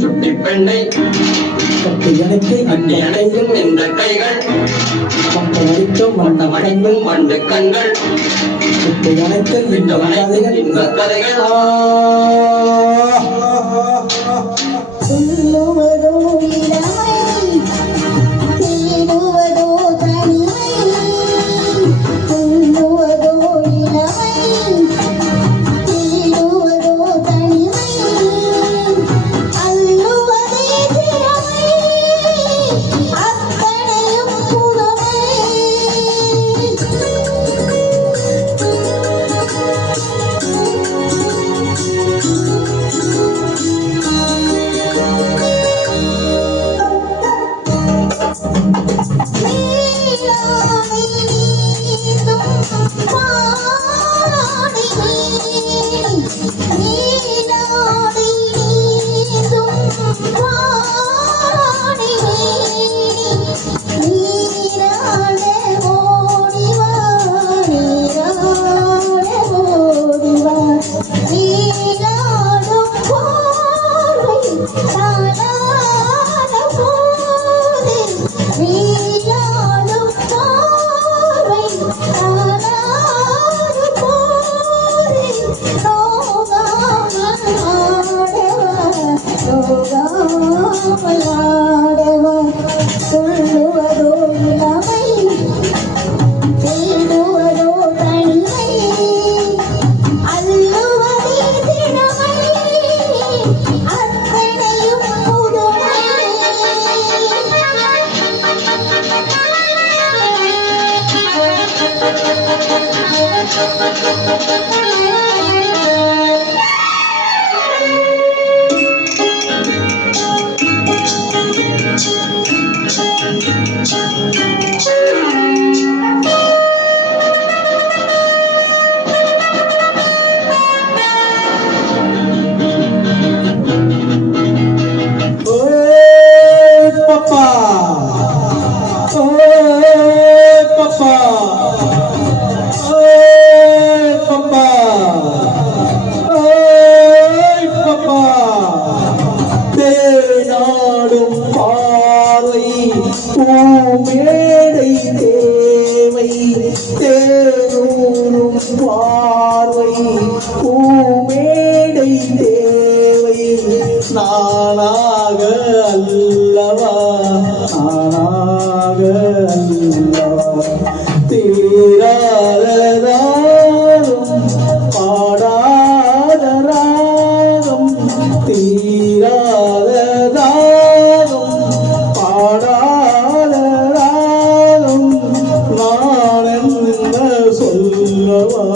சுட்டி பெண்ணை கட்டி அணைக்கும் இந்த கைகள் மண்டமடைக்கும் மண்டு கண்கள் சுட்டி அணைக்கும் இந்த கதைகள் மேடை தேவை தேரூரும் பார்வை பூமேடை தேவை நானாக அல்லவா நானாக அல்லவா தீராதராகம் பாடாத ராகம் தீராதராகம் பாடாத ராகம் நான் என்ன சொல்லவா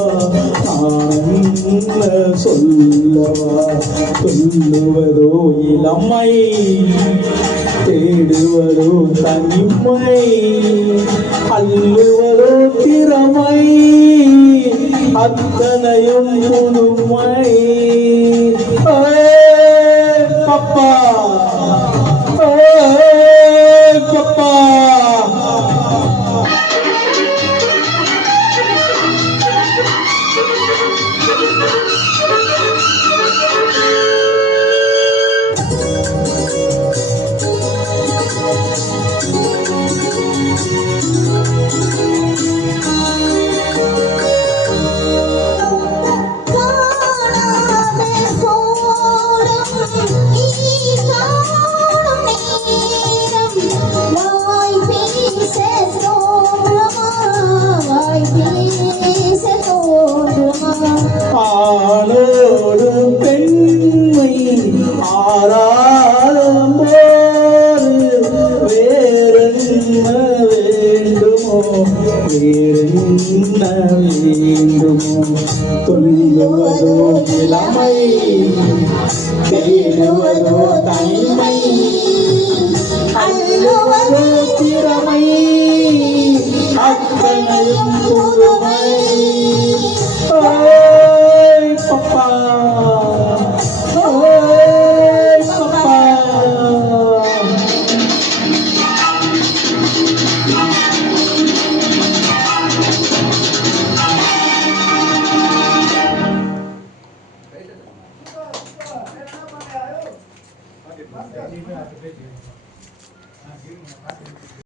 நான் என்ன சொல்லவா சொல்லுவதோ இளமை தேடுவதோ தனிமை அல்லுவதோ திறமை அத்தனையும் புதுமை பப்பா பப்பா ஆளோடு பெண்மை ஆறாளம்போது வேறென்ன வேண்டுமோ வேறென்ன வேண்டுமோ சொல்லுவதோ இளமை தேடுவதோ தனிமை அல்லுவதோ திறமை அத்தனையும் புதுமை Papa, hey Papa.